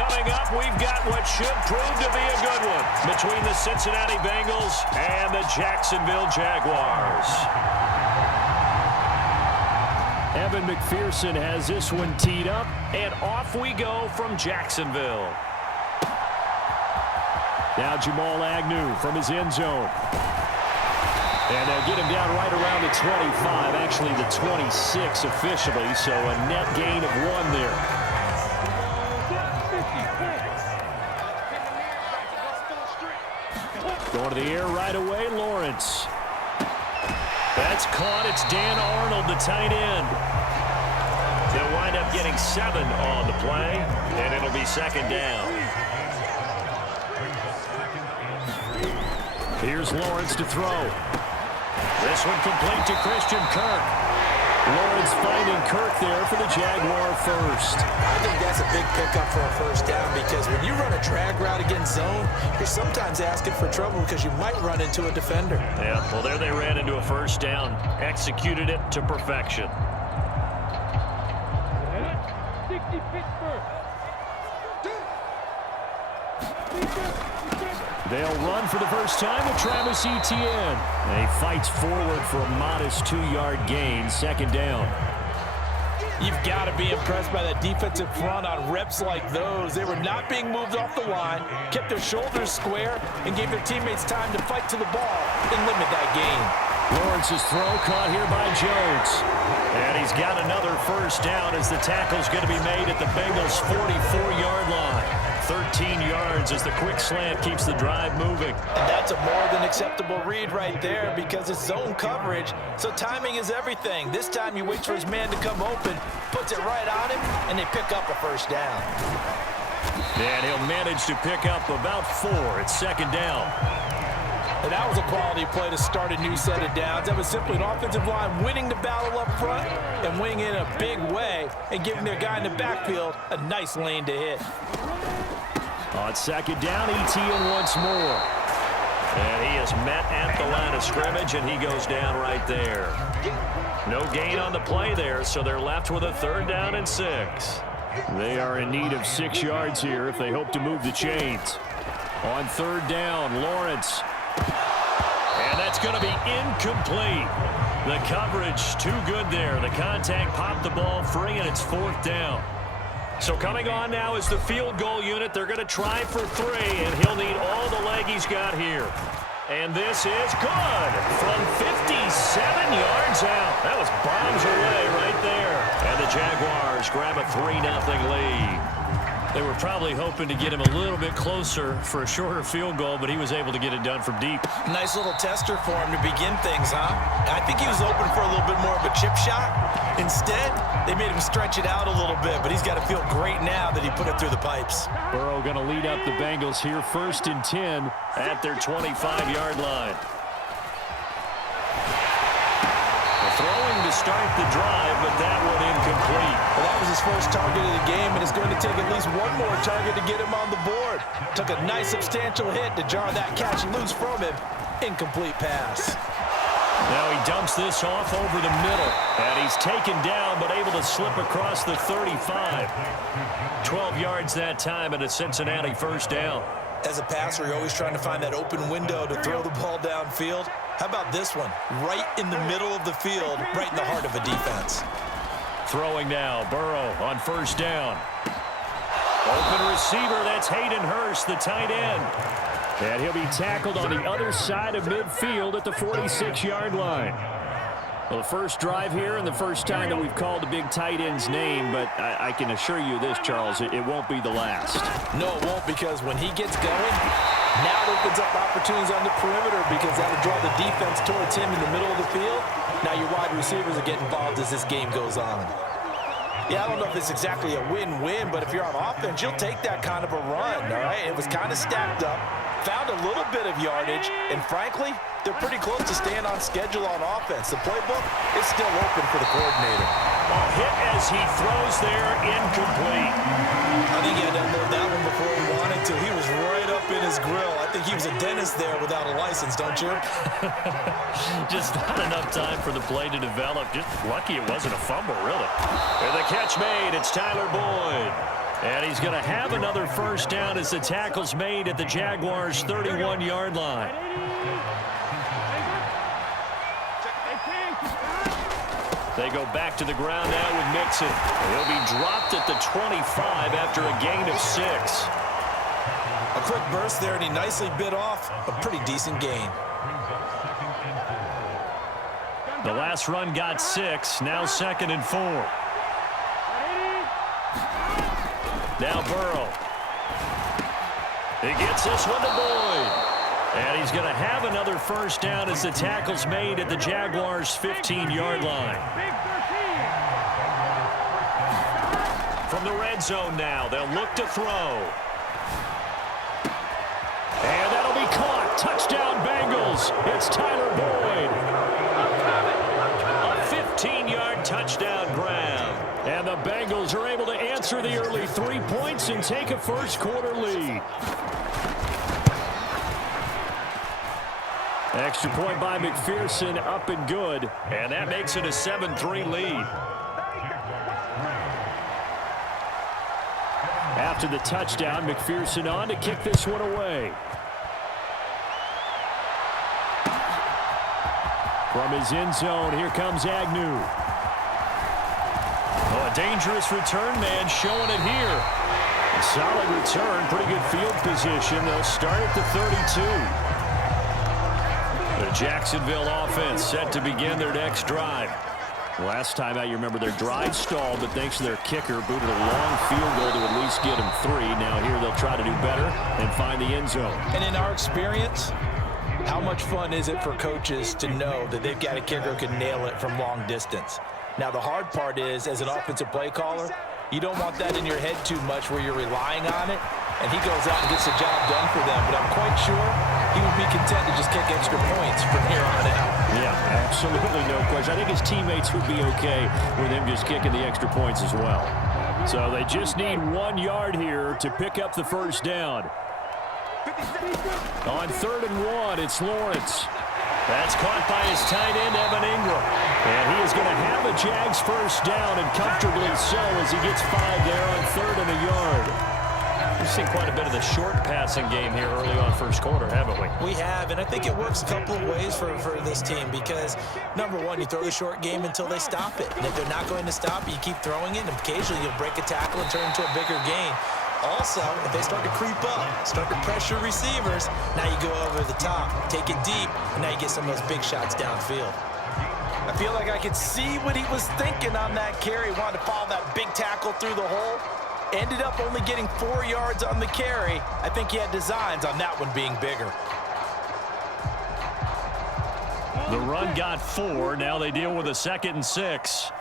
Coming up, we've got what should prove to be a good one between the Cincinnati Bengals and the Jacksonville Jaguars. Evan McPherson has this one teed up, and off we go from Jacksonville. Now Jamal Agnew from his end zone. And they'll get him down right around the 25, actually the 26 officially, so a net gain of 1 there. Going to the air right away, Lawrence. That's caught. It's Dan Arnold, the tight end. They'll wind up getting 7 on the play, and it'll be second down. Here's Lawrence to throw. This one complete to Christian Kirk. Lawrence finding Kirk there for the Jaguar first. I think that's a big pickup for a first down because when you run a drag route against zone, you're sometimes asking for trouble because you might run into a defender. Yeah, well, there they ran into a first down. Executed it to perfection. They'll run for the first time with Travis Etienne. He fights forward for a modest 2-yard gain, second down. You've got to be impressed by that defensive front on reps like those. They were not being moved off the line, kept their shoulders square, and gave their teammates time to fight to the ball and limit that gain. Lawrence's throw caught here by Jones. And he's got another first down as the tackle's going to be made at the Bengals' 44-yard line. 13 yards as the quick slant keeps the drive moving. And that's a more than acceptable read right there because it's zone coverage, so timing is everything. This time he waits for his man to come open, puts it right on him, and they pick up a first down. And he'll manage to pick up about 4 at second down. And that was a quality play to start a new set of downs. That was simply an offensive line winning the battle up front and winning in a big way and giving their guy in the backfield a nice lane to hit. On second down, Etienne once more. And he is met at the line of scrimmage, and he goes down right there. No gain on the play there, so they're left with a third down and 6. They are in need of 6 yards here if they hope to move the chains. On third down, Lawrence. And that's going to be incomplete. The coverage too good there. The contact popped the ball free, and it's 4th down. So coming on now is the field goal unit. They're going to try for 3, and he'll need all the leg he's got here. And this is good from 57 yards out. That was bombs away right there. And the Jaguars grab a 3-0 lead. They were probably hoping to get him a little bit closer for a shorter field goal, but he was able to get it done from deep. Nice little tester for him to begin things, huh? I think he was open for a little bit more of a chip shot. Instead, they made him stretch it out a little bit, but he's got to feel great now that he put it through the pipes. Burrow going to lead up the Bengals here 1st and 10 at their 25-yard line. Throwing to start the drive, but that one incomplete. Well, that was his first target of the game, and it's going to take at least one more target to get him on the board. Took a nice substantial hit to jar that catch loose from him. Incomplete pass. Now he dumps this off over the middle, and he's taken down but able to slip across the 35. 12 yards that time, and a Cincinnati first down. As a passer, you're always trying to find that open window to throw the ball downfield. How about this one? Right in the middle of the field, right in the heart of a defense. Throwing now, Burrow on first down. Open receiver, that's Hayden Hurst, the tight end. And he'll be tackled on the other side of midfield at the 46-yard line. Well, the first drive here and the first time that we've called the big tight end's name, but I can assure you this, Charles, it won't be the last. No, it won't, because when he gets going, now it opens up opportunities on the perimeter because that'll draw the defense towards him in the middle of the field. Now your wide receivers are getting involved as this game goes on. Yeah, I don't know if it's exactly a win-win, but if you're on offense, you'll take that kind of a run, all right? It was kind of stacked up, found a little bit of yardage, and frankly, they're pretty close to staying on schedule on offense. The playbook is still open for the coordinator. A hit as he throws there, incomplete. I think he had to unload that one before he wanted to. He was right up in his grill. I think he was a dentist there without a license, don't you? Just not enough time for the play to develop. Just lucky it wasn't a fumble, really. And the catch made. It's Tyler Boyd. And he's going to have another first down as the tackle's made at the Jaguars' 31-yard line. They go back to the ground now with Mixon. He'll be dropped at the 25 after a gain of 6. A quick burst there, and he nicely bit off a pretty decent gain. The last run got 6. Now 2nd and 4. Now Burrow. He gets this one to Boyd. And he's going to have another first down as the tackle's made at the Jaguars' 15-yard line. From the red zone now, they'll look to throw. And that'll be caught. Touchdown Bengals. It's Tyler Boyd. A 15-yard touchdown grab. And the Bengals are able to answer the early 3 points and take a first-quarter lead. Extra point by McPherson, up and good. And that makes it a 7-3 lead. After the touchdown, McPherson on to kick this one away. From his end zone, here comes Agnew. Oh, a dangerous return man showing it here. A solid return, pretty good field position. They'll start at the 32. The Jacksonville offense set to begin their next drive. Last time out, you remember their drive stalled, but thanks to their kicker, booted a long field goal to at least get them 3. Now here they'll try to do better and find the end zone. And in our experience, how much fun is it for coaches to know that they've got a kicker who can nail it from long distance? Now the hard part is, as an offensive play caller, you don't want that in your head too much where you're relying on it, and he goes out and gets the job done for them. But I'm quite sure he would be content to just kick extra points from here on out. Yeah, absolutely no question. I think his teammates would be okay with him just kicking the extra points as well. So they just need 1 yard here to pick up the first down. On 3rd and 1, it's Lawrence. That's caught by his tight end, Evan Ingram. And he is going to have a Jags first down, and comfortably so, as he gets 5 there on 3rd and a yard. We've seen quite a bit of the short passing game here early on first quarter, haven't we? We have, and I think it works a couple of ways for this team because, number one, you throw the short game until they stop it. And if they're not going to stop it, you keep throwing it, and occasionally you'll break a tackle and turn into a bigger gain. Also, if they start to creep up, start to pressure receivers, now you go over the top, take it deep, and now you get some of those big shots downfield. I feel like I could see what he was thinking on that carry. Wanted to follow that big tackle through the hole. Ended up only getting 4 yards on the carry. I think he had designs on that one being bigger. The run got 4. Now they deal with a 2nd and 6.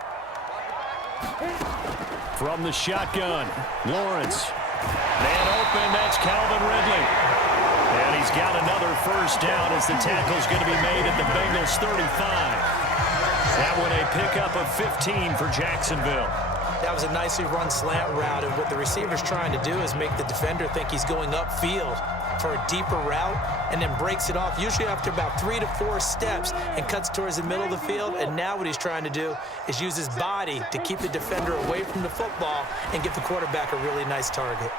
From the shotgun, Lawrence. Man open, that's Calvin Ridley. And he's got another first down as the tackle's going to be made at the Bengals 35. That one a pickup of 15 for Jacksonville. That was a nicely run slant route, and what the receiver's trying to do is make the defender think he's going upfield for a deeper route and then breaks it off, usually after about 3 to 4 steps, and cuts towards the middle of the field. And now what he's trying to do is use his body to keep the defender away from the football and give the quarterback a really nice target.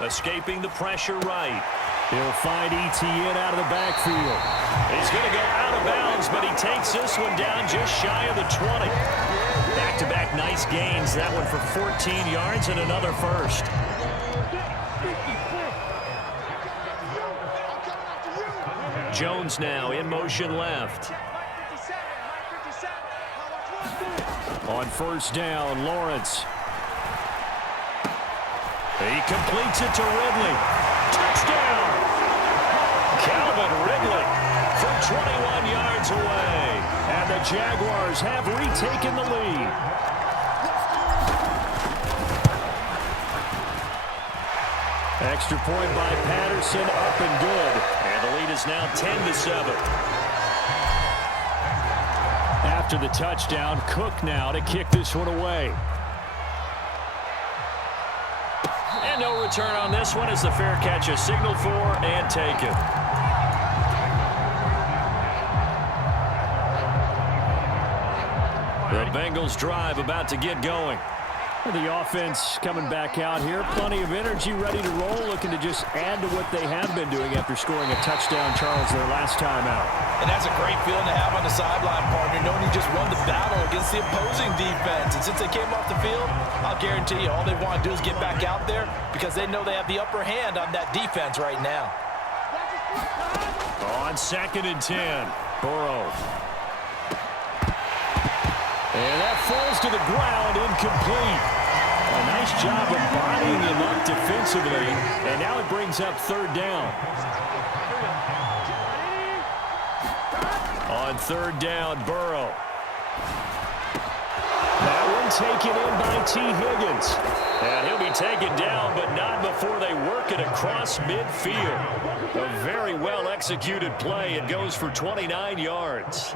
Escaping the pressure right. He'll find Etienne out of the backfield. He's going to go out of bounds, but he takes this one down just shy of the 20. Back-to-back nice gains. That one for 14 yards and another first. Jones now in motion left. On first down, Lawrence. He completes it to Ridley. Touchdown! Calvin Ridley from 21 yards away. And the Jaguars have retaken the lead. Extra point by Patterson, up and good. And the lead is now 10-7. After the touchdown, Cook now to kick this one away. And no return on this one as the fair catch is signaled for and taken. The Bengals drive about to get going. The offense coming back out here. Plenty of energy, ready to roll, looking to just add to what they have been doing after scoring a touchdown, Charles, their last time out. And that's a great feeling to have on the sideline, partner, knowing you just won the battle against the opposing defense. And since they came off the field, I'll guarantee you all they want to do is get back out there because they know they have the upper hand on that defense right now. On 2nd and 10, Burrow. And that falls to the ground, incomplete. A nice job of bodying him up defensively, and now it brings up 3rd down. On 3rd down, Burrow. That one taken in by T. Higgins. And he'll be taken down, but not before they work it across midfield. A very well-executed play. It goes for 29 yards.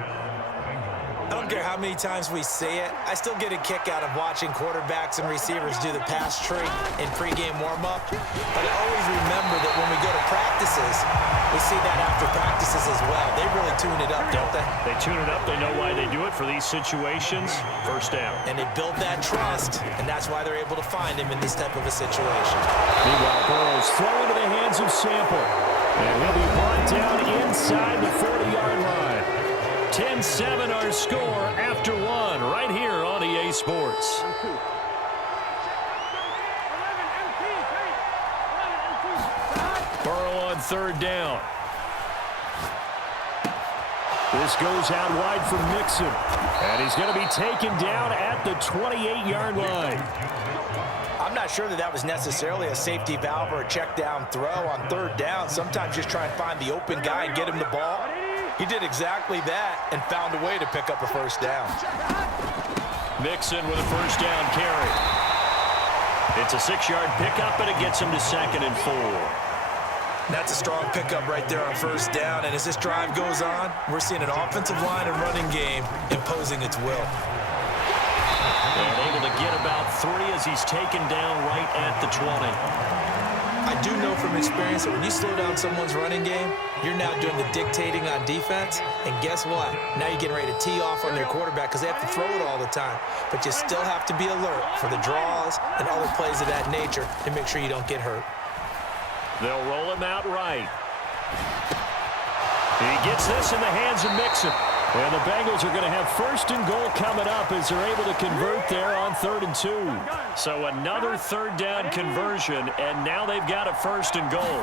I don't care how many times we say it, I still get a kick out of watching quarterbacks and receivers do the pass trick in pregame warm-up. But I always remember that when we go to practices, we see that after practices as well. They really tune it up, don't they? They tune it up. They know why they do it for these situations. 1st down. And they build that trust, and that's why they're able to find him in this type of a situation. Meanwhile, Burrow's thrown into the hands of Sample. And he'll be brought down inside the 40-yard line. 10-7 our score after 1 right here on EA Sports. Burrow on 3rd down. This goes out wide for Mixon. And he's going to be taken down at the 28-yard line. I'm not sure that was necessarily a safety valve or a check down throw on 3rd down. Sometimes just try and find the open guy and get him the ball. He did exactly that and found a way to pick up a 1st down. Mixon with a 1st down carry. It's a 6-yard pickup, and it gets him to 2nd and 4. That's a strong pickup right there on 1st down. And as this drive goes on, we're seeing an offensive line and running game imposing its will. And able to get about 3 as he's taken down right at the 20. I do know from experience that when you slow down someone's running game, you're now doing the dictating on defense. And guess what? Now you're getting ready to tee off on their quarterback because they have to throw it all the time. But you still have to be alert for the draws and other plays of that nature to make sure you don't get hurt. They'll roll him out right. He gets this in the hands of Mixon. And the Bengals are going to have 1st and goal coming up as they're able to convert there on 3rd and 2. So another 3rd down conversion, and now they've got a 1st and goal.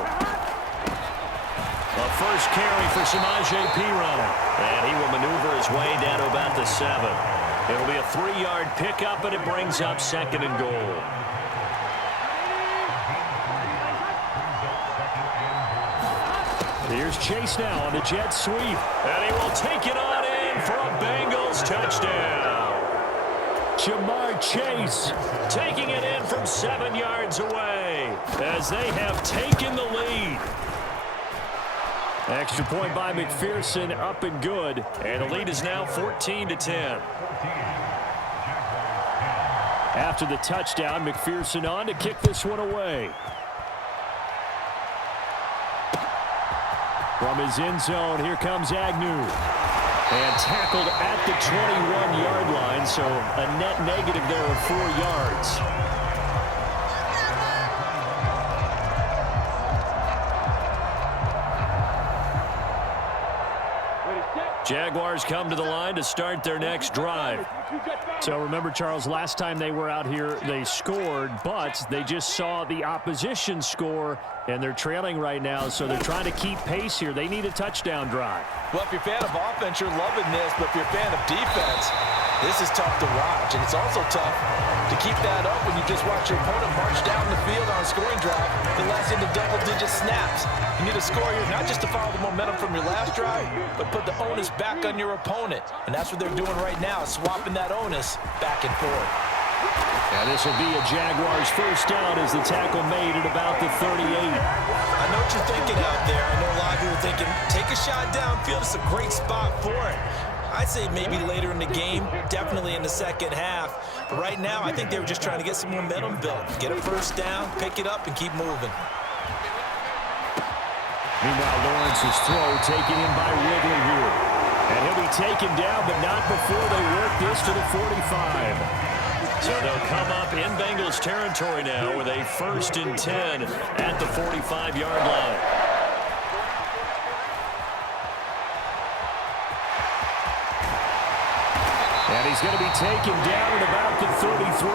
A first carry for Samaje Perine. And he will maneuver his way down to about the 7. It'll be a 3-yard pickup, and it brings up 2nd and goal. Here's Chase now on the jet sweep. And he will take it on in for a Bengals touchdown. Jamar Chase taking it in from 7 yards away as they have taken the lead. Extra point by McPherson, up and good. And the lead is now 14-10. After the touchdown, McPherson on to kick this one away. From his end zone, here comes Agnew. And tackled at the 21-yard line, so a net negative there of 4 yards. Jaguars come to the line to start their next drive. So remember, Charles, last time they were out here, they scored, but they just saw the opposition score, and they're trailing right now, so they're trying to keep pace here. They need a touchdown drive. Well, if you're a fan of offense, you're loving this, but if you're a fan of defense, this is tough to watch, and it's also tough to keep that up when you just watch your opponent march down the field on a scoring drive that lasts into double-digit snaps. You need to score here, not just to follow the momentum from your last drive, but put the onus back on your opponent, and that's what they're doing right now, swapping that onus back and forth. And this will be a Jaguars first down as the tackle made at about the 38. I know what you're thinking out there. I know a lot of people are thinking, take a shot downfield. It's a great spot for it. I'd say maybe later in the game, definitely in the second half. But right now, I think they were just trying to get some momentum built. Get a first down, pick it up, and keep moving. Meanwhile, Lawrence's throw taken in by Ridley here. And he'll be taken down, but not before they work this to the 45. So they'll come up in Bengals territory now with a 1st and 10 at the 45-yard line. And he's going to be taken down at about the 33.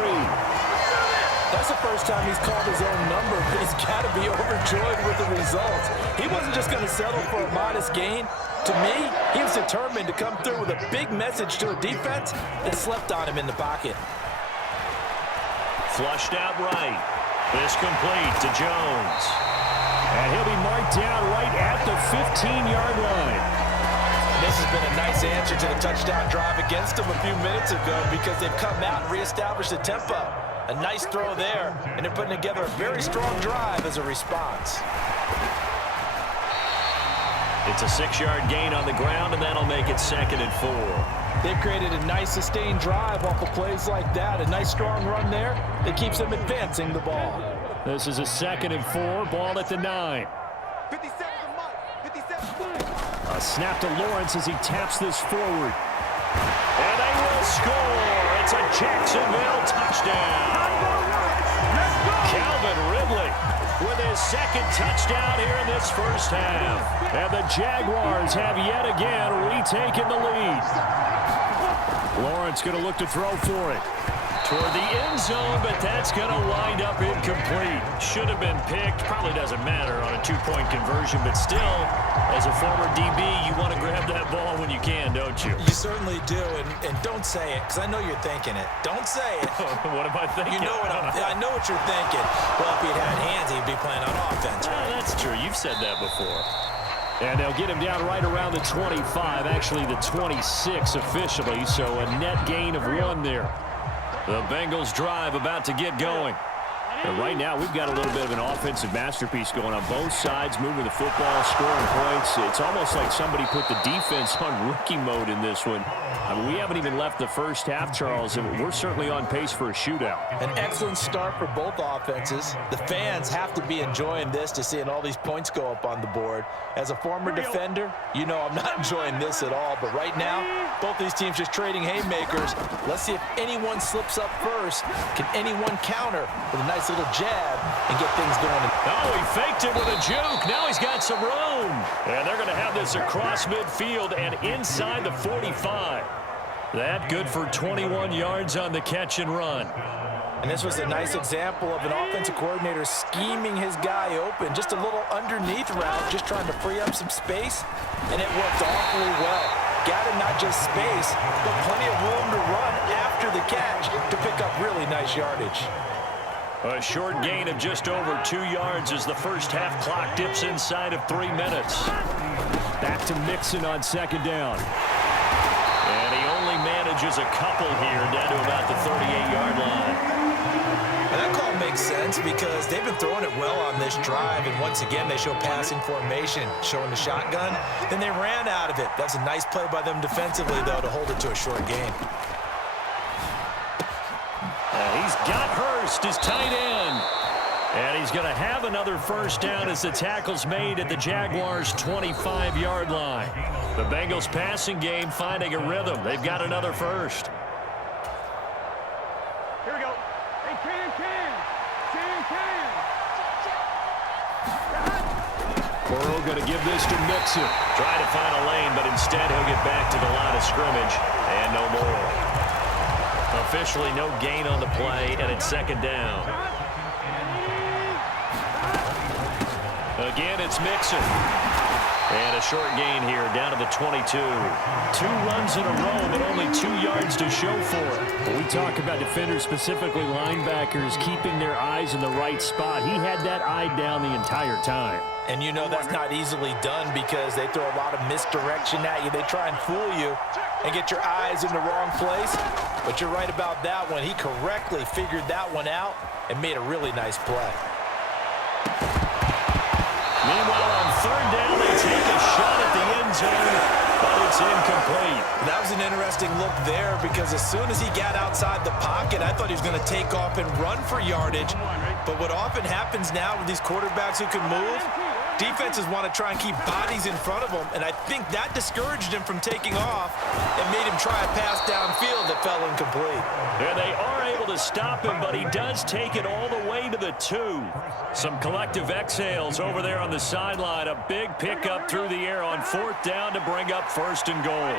That's the first time he's called his own number, but he's got to be overjoyed with the results. He wasn't just going to settle for a modest gain. To me, he was determined to come through with a big message to a defense that slept on him in the pocket. Flushed out right. This complete to Jones. And he'll be marked down right at the 15-yard line. This has been a nice answer to the touchdown drive against them a few minutes ago because they've come out and reestablished the tempo. A nice throw there, and they're putting together a very strong drive as a response. It's a 6-yard gain on the ground, and that'll make it 2nd and 4. They've created a nice sustained drive off of plays like that. A nice strong run there that keeps them advancing the ball. This is a 2nd and 4, ball at the 9. 57 A snap to Lawrence as he taps this forward. And they will score. It's a Jacksonville touchdown. Calvin Ridley with his 2nd touchdown here in this first half. And the Jaguars have yet again retaken the lead. Lawrence going to look to throw for it. Toward the end zone, but that's going to wind up incomplete. Should have been picked. Probably doesn't matter on a 2-point conversion, but still, as a former DB, you want to grab that ball when you can, don't you? You certainly do, and don't say it, because I know you're thinking it. Don't say it. What am I thinking? You know what I know what you're thinking. Well, if he'd had hands, he'd be playing on offense. Oh, that's true. You've said that before. And they'll get him down right around the 25, actually the 26 officially, so a net gain of 1 there. The Bengals drive about to get going. And right now, we've got a little bit of an offensive masterpiece going on both sides, moving the football, scoring points. It's almost like somebody put the defense on rookie mode in this one. I mean, we haven't even left the first half, Charles, and we're certainly on pace for a shootout. An excellent start for both offenses. The fans have to be enjoying this to seeing all these points go up on the board. As a former defender, you know I'm not enjoying this at all. But right now, both these teams just trading haymakers. Let's see if anyone slips up first. Can anyone counter with a nice little jab and get things going? Oh, he faked it with a juke. Now he's got some room. And they're going to have this across midfield and inside the 45. That good for 21 yards on the catch and run. And this was a nice example of an offensive coordinator scheming his guy open. Just a little underneath route, just trying to free up some space. And it worked awfully well. Got him not just space, but plenty of room to run after the catch to pick up really nice yardage. A short gain of just over 2 yards as the first half clock dips inside of 3 minutes. Back to Mixon on 2nd down. And he only manages a couple here down to about the 38-yard line. And that call makes sense because they've been throwing it well on this drive, and once again they show passing formation, showing the shotgun. Then they ran out of it. That's a nice play by them defensively, though, to hold it to a short gain. He's got Hurst, his tight end. And he's going to have another first down as the tackle's made at the Jaguars' 25-yard line. The Bengals passing game finding a rhythm. They've got another first. Here we go. Hey, Can. Burrow going to give this to Mixon. Try to find a lane, but instead he'll get back to the line of scrimmage. And no more. Officially no gain on the play, and it's 2nd down. Again, it's Mixon. And a short gain here, down to the 22. 2 runs in a row, but only 2 yards to show for it. When we talk about defenders, specifically linebackers, keeping their eyes in the right spot. He had that eye down the entire time. And you know that's not easily done because they throw a lot of misdirection at you. They try and fool you and get your eyes in the wrong place. But you're right about that one. He correctly figured that one out and made a really nice play. Meanwhile, on 3rd down, they take a shot at the end zone, but it's incomplete. That was an interesting look there because as soon as he got outside the pocket, I thought he was going to take off and run for yardage. But what often happens now with these quarterbacks who can move, Defenses want to try and keep bodies in front of him, and I think that discouraged him from taking off and made him try a pass downfield that fell incomplete. And they are able to stop him, but he does take it all the way to the 2. Some collective exhales over there on the sideline. A big pickup through the air on 4th down to bring up 1st and goal.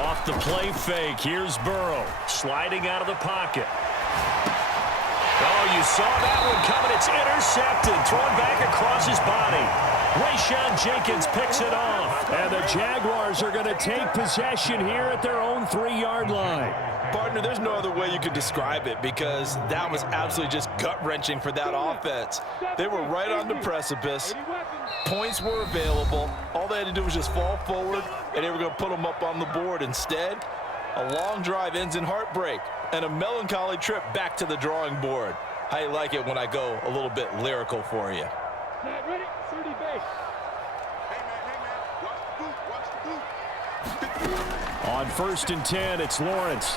Off the play fake, here's Burrow, sliding out of the pocket. Oh, you saw that one coming. It's intercepted, thrown back across his body. Rayshon Jenkins picks it off. And the Jaguars are going to take possession here at their own 3-yard line. Partner, there's no other way you could describe it because that was absolutely just gut-wrenching for that offense. They were right on the precipice. Points were available. All they had to do was just fall forward, and they were going to put them up on the board. Instead, a long drive ends in heartbreak and a melancholy trip back to the drawing board. I like it when I go a little bit lyrical for you. Ready? 30 base. Hey, man. Watch the boot. On 1st and 10, it's Lawrence.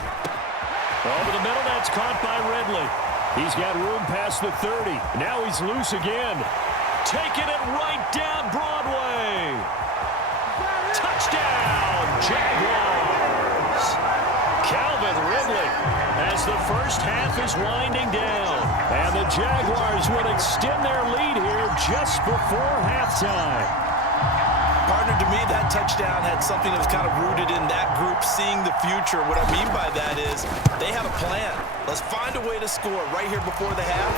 Over the middle, that's caught by Ridley. He's got room past the 30. Now he's loose again. Taking it right down Broadway. Touchdown, Jaguars. Calvin Ridley as the first half is winding down. And the Jaguars will extend their lead here just before halftime. Partner, to me, that touchdown had something that was kind of rooted in that group seeing the future. What I mean by that is they had a plan. Let's find a way to score right here before the half.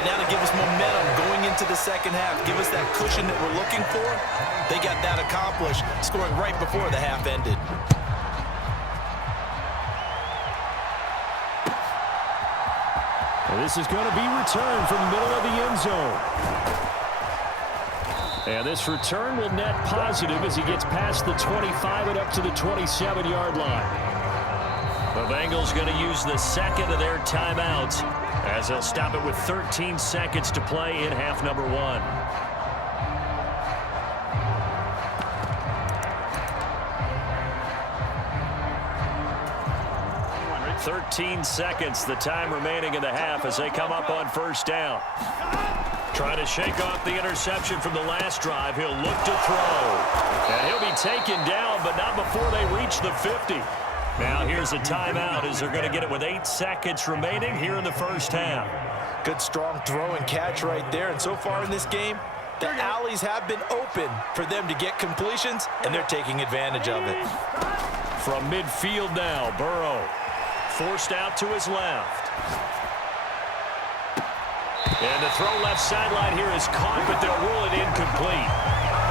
And now to give us momentum going into the second half, give us that cushion that we're looking for. They got that accomplished, scoring right before the half ended. And this is going to be returned from the middle of the end zone. And this return will net positive as he gets past the 25 and up to the 27-yard line. The Bengals going to use the second of their timeouts as they'll stop it with 13 seconds to play in half number 1. 13 seconds, the time remaining in the half as they come up on 1st down. Trying to shake off the interception from the last drive. He'll look to throw. And he'll be taken down, but not before they reach the 50. Now here's a timeout as they're going to get it with 8 seconds remaining here in the first half. Good, strong throw and catch right there. And so far in this game, the alleys have been open for them to get completions, and they're taking advantage of it. From midfield now, Burrow forced out to his left. And the throw left sideline here is caught, but they'll rule it incomplete.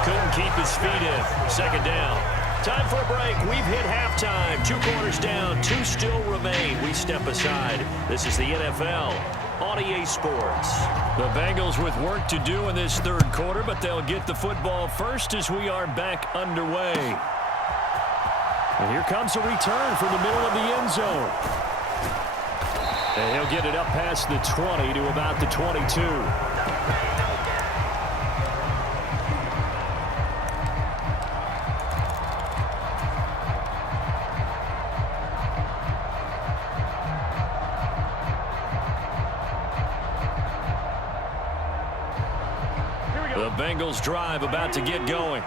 Couldn't keep his feet in. 2nd down. Time for a break. We've hit halftime. 2 quarters down. 2 still remain. We step aside. This is the NFL on EA Sports. The Bengals with work to do in this 3rd quarter, but they'll get the football first as we are back underway. And here comes a return from the middle of the end zone. And he'll get it up past the 20 to about the 22. The Bengals drive about to get going.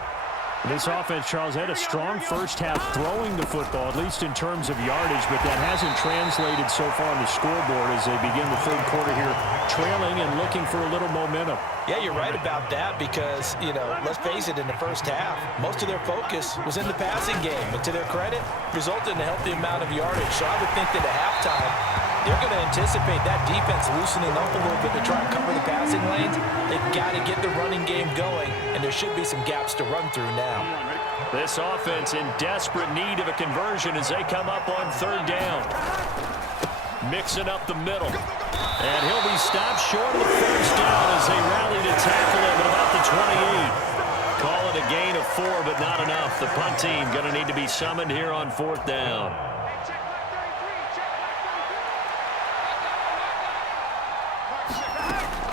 This offense, Charles, had a strong first half throwing the football, at least in terms of yardage, but that hasn't translated so far on the scoreboard as they begin the 3rd quarter here, trailing and looking for a little momentum. Yeah, you're right about that because, let's face it, in the first half, most of their focus was in the passing game. And to their credit, resulted in a healthy amount of yardage. So I would think that at halftime, they're going to anticipate that defense loosening up a little bit to try and cover the passing lanes. They've got to get the running game going, and there should be some gaps to run through now. This offense in desperate need of a conversion as they come up on 3rd down. Mixing up the middle. And he'll be stopped short of the 1st down as they rally to tackle him at about the 28. Call it a gain of 4, but not enough. The punt team going to need to be summoned here on 4th down.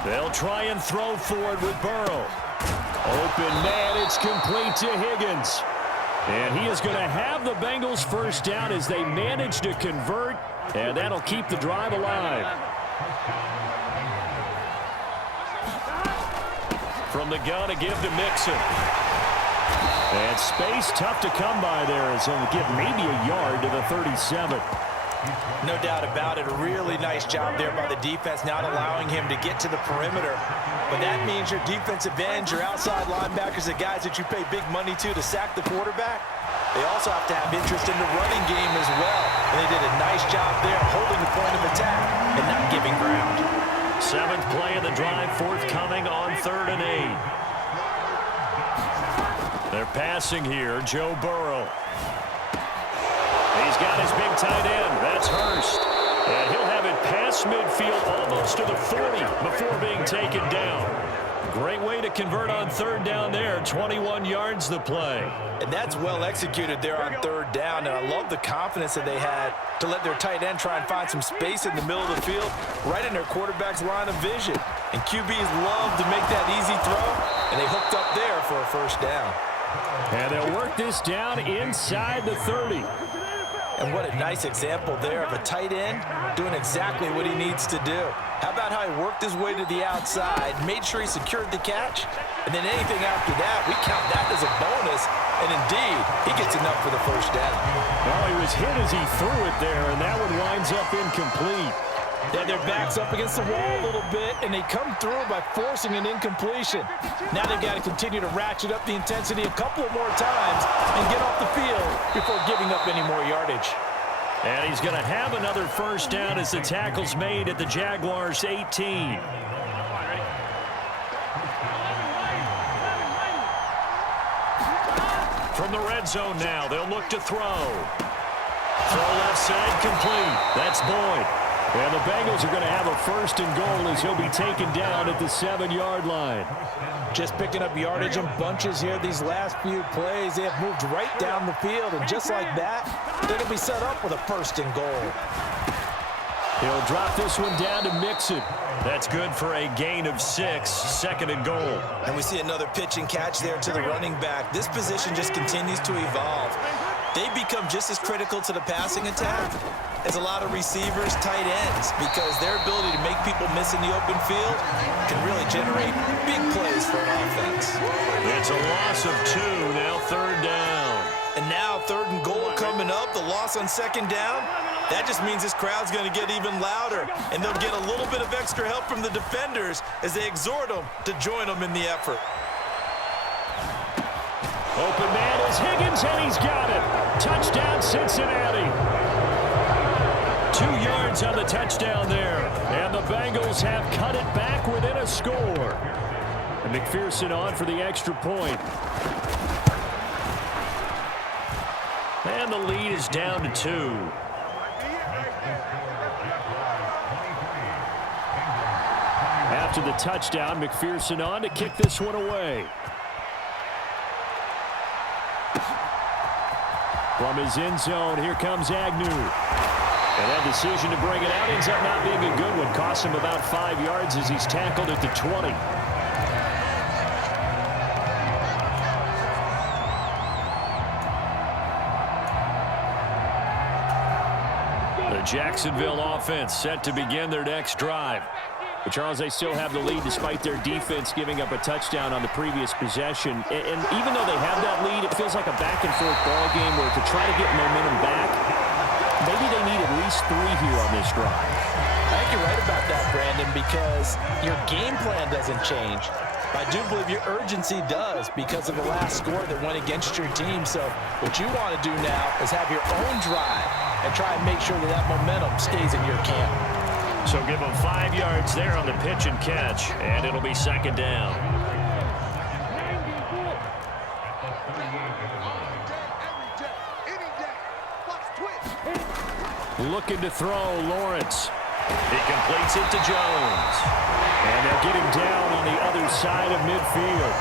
They'll try and throw forward with Burrow. Open man, it's complete to Higgins. And he is going to have the Bengals 1st down as they manage to convert, and that'll keep the drive alive. From the gun, a give to Mixon. And space tough to come by there as he'll give maybe a yard to the 37. No doubt about it. A really nice job there by the defense, not allowing him to get to the perimeter. But that means your defensive ends, your outside linebackers, the guys that you pay big money to sack the quarterback, they also have to have interest in the running game as well. And they did a nice job there holding the point of attack and not giving ground. 7th play of the drive, forthcoming on 3rd and 8. They're passing here, Joe Burrow. He's got his big tight end. That's Hurst. And he'll have it past midfield almost to the 40 before being taken down. Great way to convert on 3rd down there. 21 yards the play. And that's well executed there on 3rd down. And I love the confidence that they had to let their tight end try and find some space in the middle of the field, right in their quarterback's line of vision. And QBs love to make that easy throw, and they hooked up there for a 1st down. And they'll work this down inside the 30. And what a nice example there of a tight end doing exactly what he needs to do. How about how he worked his way to the outside, made sure he secured the catch, and then anything after that, we count that as a bonus. And indeed, he gets enough for the 1st down. Well, he was hit as he threw it there, and that one winds up incomplete. They have their backs up against the wall a little bit, and they come through by forcing an incompletion. Now they've got to continue to ratchet up the intensity a couple of more times and get off the field before giving up any more yardage. And he's going to have another 1st down as the tackle's made at the Jaguars' 18. From the red zone now, they'll look to throw. Throw left side, complete. That's Boyd. And the Bengals are going to have a 1st and goal as he'll be taken down at the 7-yard line. Just picking up yardage in bunches here these last few plays. They have moved right down the field, and just like that, they're going to be set up with a 1st and goal. He'll drop this one down to Mixon. That's good for a gain of 6, 2nd and goal. And we see another pitch and catch there to the running back. This position just continues to evolve. They become just as critical to the passing attack as a lot of receivers, tight ends, because their ability to make people miss in the open field can really generate big plays for an offense. It's a loss of 2, now 3rd down. And now 3rd and goal coming up, the loss on 2nd down. That just means this crowd's going to get even louder, and they'll get a little bit of extra help from the defenders as they exhort them to join them in the effort. Open man is Higgins, and he's got it. Touchdown, Cincinnati. 2 yards on the touchdown there, and the Bengals have cut it back within a score. And McPherson on for the extra point. And the lead is down to 2. After the touchdown, McPherson on to kick this one away. From his end zone, here comes Agnew. And that decision to bring it out ends up not being a good one. Costs him about 5 yards as he's tackled at the 20. The Jacksonville offense set to begin their next drive. But Charles, they still have the lead despite their defense giving up a touchdown on the previous possession. And even though they have that lead, it feels like a back-and-forth ball game where to try to get momentum back, maybe they need at least 3 here on this drive. I think you're right about that, Brandon, because your game plan doesn't change. I do believe your urgency does because of the last score that went against your team. So what you want to do now is have your own drive and try and make sure that that momentum stays in your camp. So give them 5 yards there on the pitch and catch, and it'll be 2nd down. Looking to throw, Lawrence. He completes it to Jones. And they'll get him down on the other side of midfield.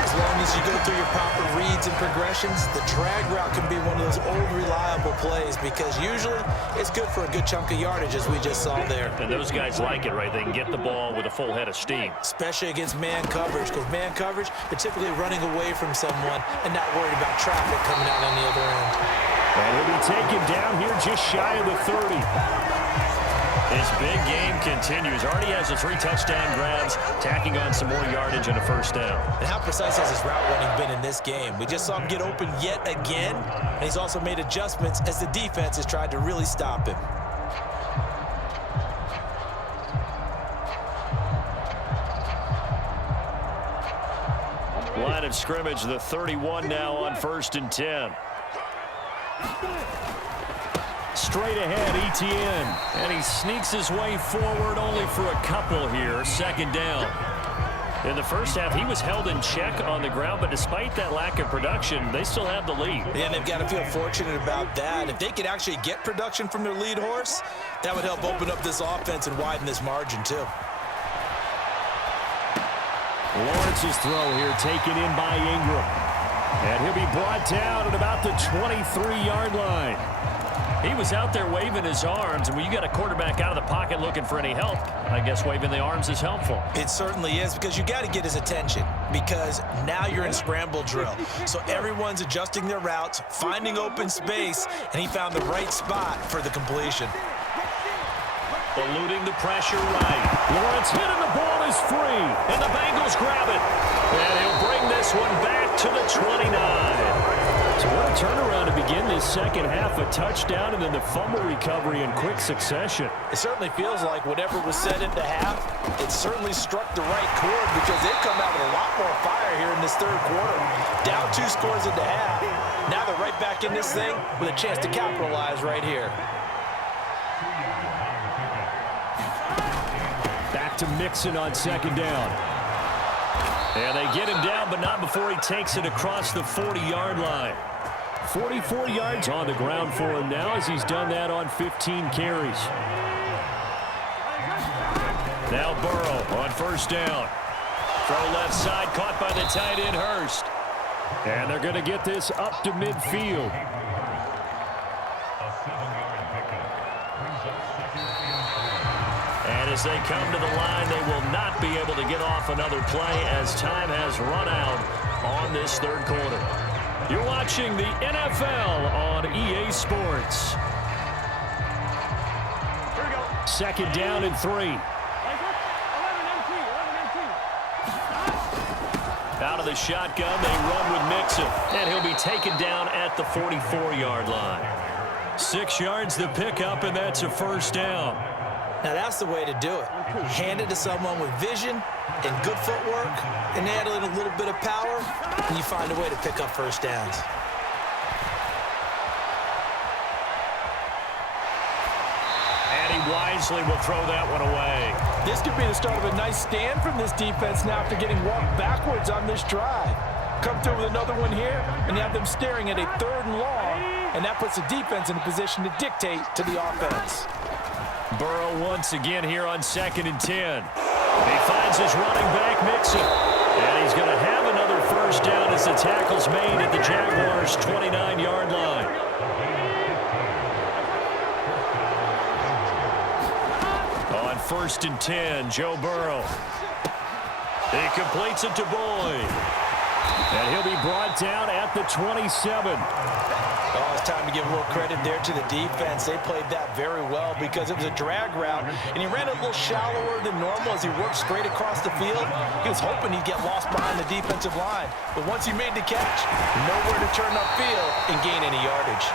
As long as you go through your proper reads and progressions, the drag route can be one of those old reliable plays because usually it's good for a good chunk of yardage, as we just saw there. And those guys like it, right? They can get the ball with a full head of steam. Especially against man coverage, because man coverage, they're typically running away from someone and not worried about traffic coming out on the other end. And he'll be taken down here just shy of the 30. His big game continues. Already has the 3 touchdown grabs, tacking on some more yardage and a first down. And how precise has his route running been in this game? We just saw him get open yet again, and he's also made adjustments as the defense has tried to really stop him. Line of scrimmage, the 31 now on 1st and 10. Straight ahead, Etienne. And he sneaks his way forward only for a couple here. 2nd down. In the first half, he was held in check on the ground, but despite that lack of production, they still have the lead. Yeah, and they've got to feel fortunate about that. If they could actually get production from their lead horse, that would help open up this offense and widen this margin too. Lawrence's throw here taken in by Ingram. And he'll be brought down at about the 23-yard line. He was out there waving his arms, and when you got a quarterback out of the pocket looking for any help, I guess waving the arms is helpful. It certainly is, because you got to get his attention, because now you're in scramble drill. So everyone's adjusting their routes, finding open space, and he found the right spot for the completion. Eluding the pressure right. Lawrence hit and the ball is free. And the Bengals grab it. And he'll bring this one back to the 29. So what a turnaround to begin this second half. A touchdown and then the fumble recovery in quick succession. It certainly feels like whatever was said at the half, it certainly struck the right chord, because they've come out with a lot more fire here in this 3rd quarter. Down 2 scores at the half. Now they're right back in this thing with a chance to capitalize right here. To Mixon on 2nd down. And they get him down, but not before he takes it across the 40-yard line. 44 yards on the ground for him now, as he's done that on 15 carries. Now Burrow on 1st down. Throw left side, caught by the tight end Hurst. And they're going to get this up to midfield. And as they come to the line, they will not be able to get off another play as time has run out on this 3rd quarter. You're watching the NFL on EA Sports. Here we go. 2nd down and 3. 11 Out of the shotgun, they run with Mixon. And he'll be taken down at the 44-yard line. 6 yards the pickup, and that's a 1st down. Now that's the way to do it. Hand it to someone with vision and good footwork, and add in a little bit of power, and you find a way to pick up 1st downs. And he wisely will throw that one away. This could be the start of a nice stand from this defense now after getting walked backwards on this drive. Come through with another one here, and you have them staring at a 3rd and long, and that puts the defense in a position to dictate to the offense. Burrow once again here on 2nd and 10. He finds his running back, Mixon. And he's going to have another 1st down as the tackle's made at the Jaguars' 29-yard line. On 1st and 10, Joe Burrow. He completes it to Boyd. And he'll be brought down at the 27. Oh, it's time to give a little credit there to the defense. They played that very well, because it was a drag route, and he ran a little shallower than normal as he worked straight across the field. He was hoping he'd get lost behind the defensive line, but once he made the catch, nowhere to turn upfield and gain any yardage.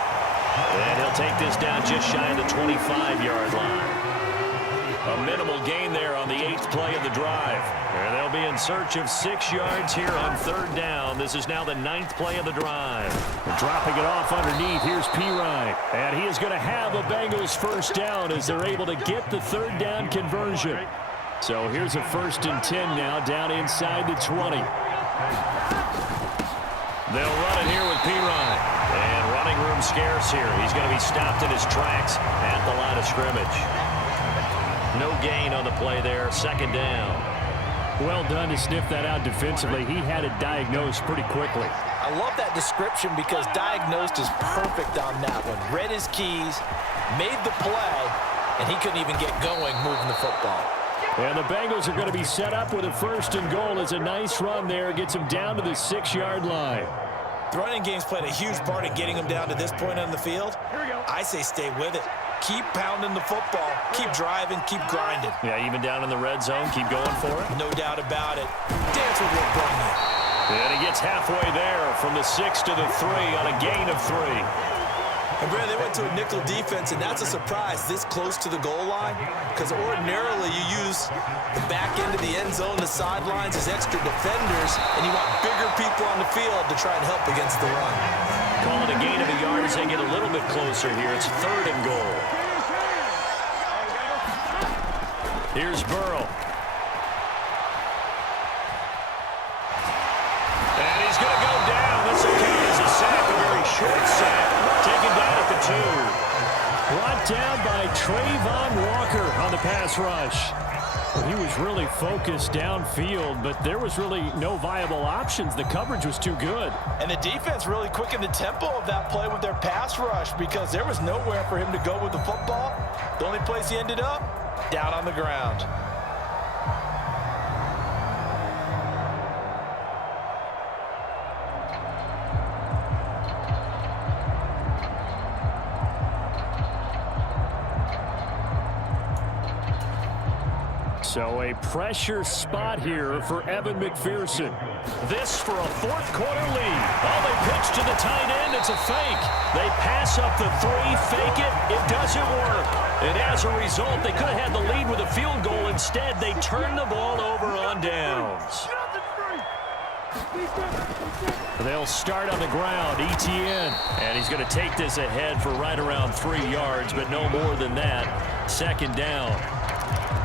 And he'll take this down just shy of the 25-yard line. A minimal gain there on the 8th play of the drive. And they'll be in search of 6 yards here on 3rd down. This is now the 9th play of the drive. They're dropping it off underneath. Here's Pirine. And he is going to have a Bengals 1st down as they're able to get the 3rd down conversion. So here's a 1st and 10 now down inside the 20. They'll run it here with Pirine. And running room scarce here. He's going to be stopped in his tracks at the line of scrimmage. No gain on the play there. 2nd down. Well done to sniff that out defensively. He had it diagnosed pretty quickly. I love that description, because diagnosed is perfect on that one. Read his keys, made the play, and he couldn't even get going moving the football. And the Bengals are going to be set up with a 1st and goal as a nice run there. Gets him down to the 6-yard line. The running game's played a huge part in getting him down to this point on the field. Here we go. I say stay with it. Keep pounding the football. Keep driving. Keep grinding. Yeah, even down in the red zone, keep going for it. No doubt about it. Dance with what brought you. And he gets halfway there from the 6 to the 3 on a gain of 3. And Brad, they went to a nickel defense, and that's a surprise this close to the goal line, because ordinarily you use the back end of the end zone, the sidelines as extra defenders, and you want bigger people on the field to try and help against the run. Call it a gain of a yard as they get a little bit closer here. It's 3rd and goal. Here's Burrow. And he's going to go down. This will count as a sack, a very short sack. Taken down at the 2. Brought down by Trayvon Walker on the pass rush. Well, he was really focused downfield, but there was really no viable options. The coverage was too good. And the defense really quickened the tempo of that play with their pass rush because there was nowhere for him to go with the football. The only place he ended up, down on the ground. So a pressure spot here for Evan McPherson. This for a 4th quarter lead. Oh, they pitch to the tight end. It's a fake. They pass up the 3, fake it. It doesn't work. And as a result, they could have had the lead with a field goal. Instead, they turn the ball over on downs. They'll start on the ground. Etienne. And he's going to take this ahead for right around 3 yards, but no more than that. 2nd down.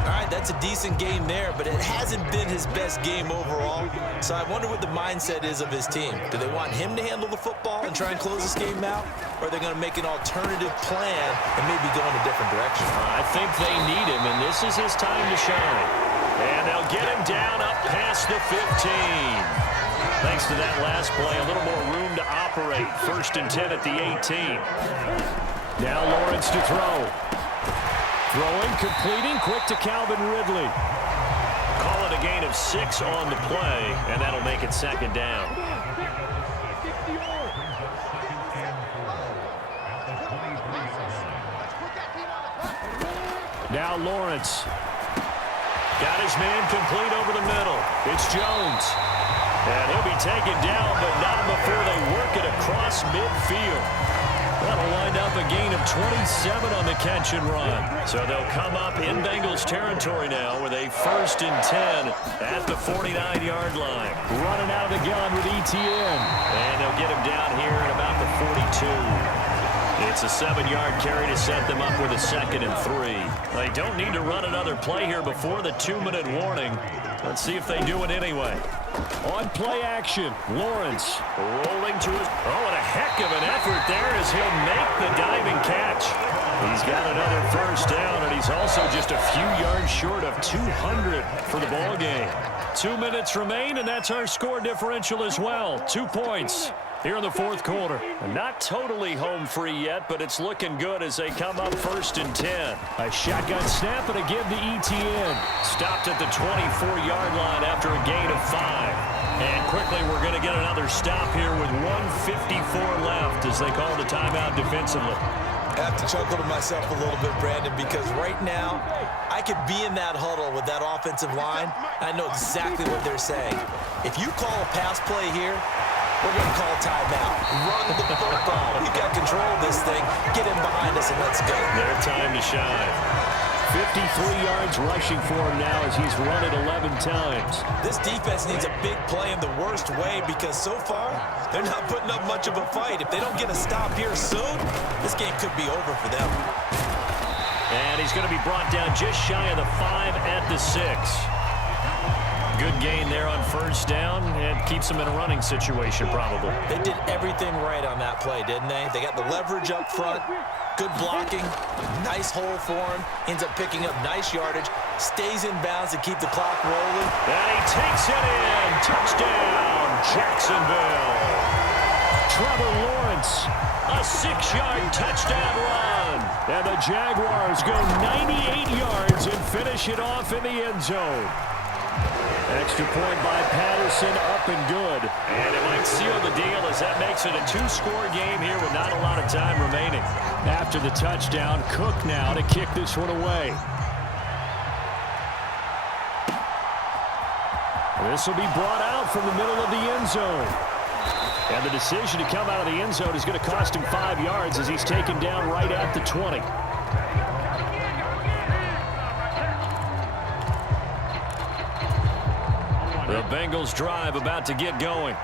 All right, that's a decent game there, but it hasn't been his best game overall. So I wonder what the mindset is of his team. Do they want him to handle the football and try and close this game out? Or are they going to make an alternative plan and maybe go in a different direction? I think they need him, and this is his time to shine. And they'll get him down up past the 15. Thanks to that last play, a little more room to operate. 1st and 10 at the 18. Now Lawrence to throw. Throwing, completing, quick to Calvin Ridley. Call it a gain of 6 on the play, and that'll make it 2nd down. Now Lawrence. Got his man complete over the middle. It's Jones. And he'll be taken down, but not before they work it across midfield. That'll wind up a gain of 27 on the catch and run. So they'll come up in Bengals territory now with a 1st and 10 at the 49-yard line. Running out of the gun with Etienne. And they'll get him down here at about the 42. It's a 7-yard carry to set them up with a 2nd and 3. They don't need to run another play here before the 2-minute warning. Let's see if they do it anyway. On play action, Lawrence rolling to his... Oh, and a heck of an effort there as he'll make the diving catch. He's got another 1st down, and he's also just a few yards short of 200 for the ball game. 2 minutes remain, and that's our score differential as well. 2 points here in the 4th quarter. Not totally home free yet, but it's looking good as they come up 1st and 10. A shotgun snap and a give to Etienne. Stopped at the 24-yard line after a gain of 5. And quickly we're going to get another stop here with 1:54 left as they call the timeout defensively. I have to chuckle to myself a little bit, Brandon, because right now I could be in that huddle with that offensive line. I know exactly what they're saying. If you call a pass play here, we're going to call timeout. Run the football. We've got control of this thing. Get in behind us and let's go. Their time to shine. 53 yards rushing for him now as he's run it 11 times. This defense needs a big play in the worst way because so far they're not putting up much of a fight. If they don't get a stop here soon, this game could be over for them. And he's going to be brought down just shy of the 5 at the 6. Good gain there on 1st down. It keeps them in a running situation probably. They did everything right on that play, didn't they? They got the leverage up front. Good blocking, nice hole for him, ends up picking up nice yardage, stays in bounds to keep the clock rolling. And he takes it in. Touchdown, Jacksonville. Trevor Lawrence, a 6-yard touchdown run. And the Jaguars go 98 yards and finish it off in the end zone. Extra point by Patterson, up and good. And it might seal the deal as that makes it a two-score game here with not a lot of time remaining. After the touchdown, Cook now to kick this one away. This will be brought out from the middle of the end zone. And the decision to come out of the end zone is going to cost him 5 yards as he's taken down right at the 20. The Bengals drive about to get going.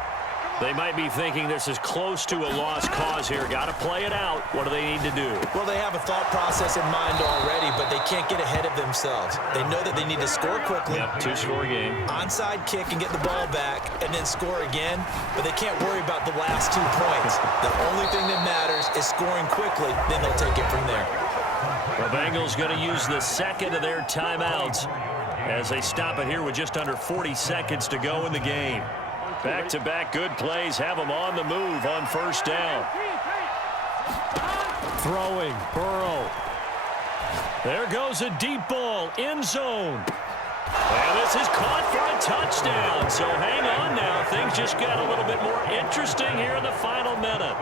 They might be thinking this is close to a lost cause here. Got to play it out. What do they need to do? Well, they have a thought process in mind already, but they can't get ahead of themselves. They know that they need to score quickly. Yep, two-score game. Onside kick and get the ball back and then score again, but they can't worry about the last 2 points. The only thing that matters is scoring quickly, then they'll take it from there. The Bengals going to use the second of their timeouts as they stop it here with just under 40 seconds to go in the game. Back-to-back good plays have them on the move on first down. Throwing, Burrow. There goes a deep ball, end zone. And this is caught for a touchdown. So hang on now. Things just got a little bit more interesting here in the final minute.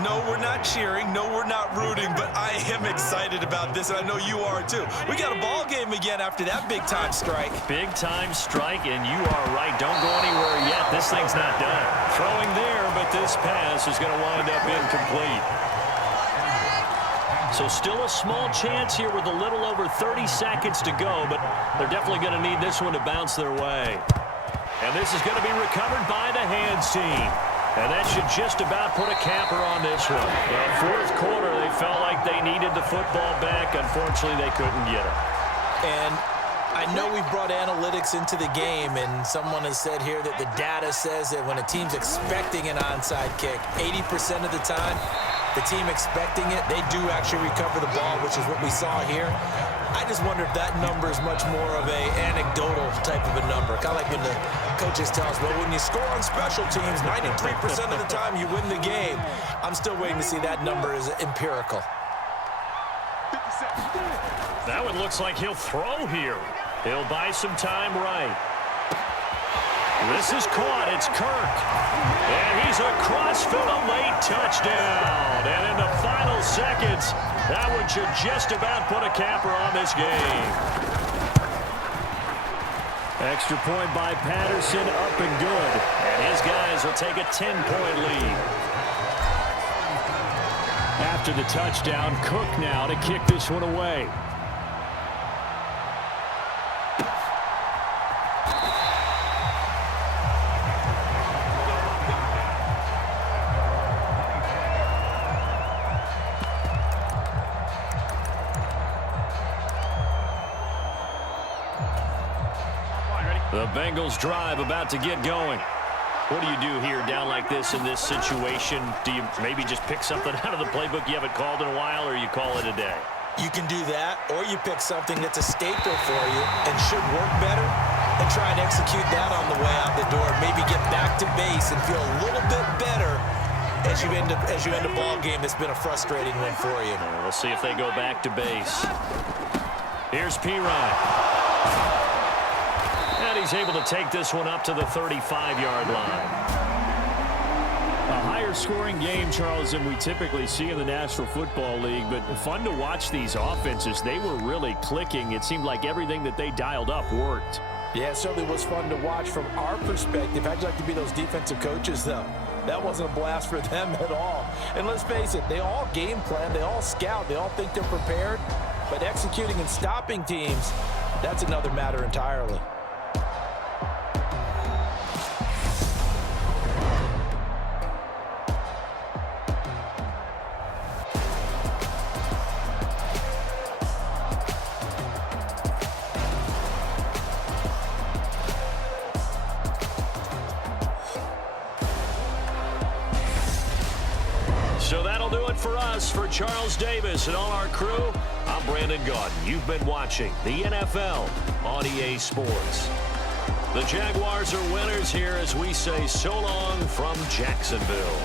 No, we're not cheering. No, we're not rooting, but I am excited about this, and I know you are too. We got a ball game again after that big-time strike. Big-time strike, and you are right. Don't go anywhere yet. This thing's not done. Throwing there, but this pass is going to wind up incomplete. So still a small chance here with a little over 30 seconds to go, but they're definitely going to need this one to bounce their way. And this is going to be recovered by the hands team. And that should just about put a capper on this one. Well, fourth quarter, they felt like they needed the football back. Unfortunately, they couldn't get it. And I know we brought analytics into the game, and someone has said here that the data says that when a team's expecting an onside kick, 80% of the time, the team expecting it, they do actually recover the ball, which is what we saw here. I just wonder if that number is much more of a anecdotal type of a number. Kind of like when the coaches tell us, well, when you score on special teams, 93% of the time you win the game. I'm still waiting to see that number is empirical. That one looks like he'll throw here. He'll buy some time right. This is caught. It's Kirk. And he's across for the late touchdown. And in the final seconds, that one should just about put a capper on this game. Extra point by Patterson, up and good. And his guys will take a 10-point lead. After the touchdown, Cook now to kick this one away. The Bengals drive about to get going. What do you do here down like this in this situation? Do you maybe just pick something out of the playbook you haven't called in a while, or you call it a day? You can do that, or you pick something that's a staple for you and should work better and try and execute that on the way out the door. Maybe get back to base and feel a little bit better as you end a ball game that's been a frustrating one for you. We'll see if they go back to base. Here's P-Ryan. And he's able to take this one up to the 35-yard line. A higher-scoring game, Charles, than we typically see in the National Football League, but fun to watch these offenses. They were really clicking. It seemed like everything that they dialed up worked. Yeah, it certainly was fun to watch from our perspective. How'd you like to be those defensive coaches, though? That wasn't a blast for them at all. And let's face it, they all game plan, they all scout, they all think they're prepared, but executing and stopping teams, that's another matter entirely. So that'll do it for us. For Charles Davis and all our crew, I'm Brandon Gaudin. You've been watching the NFL on EA Sports. The Jaguars are winners here as we say so long from Jacksonville.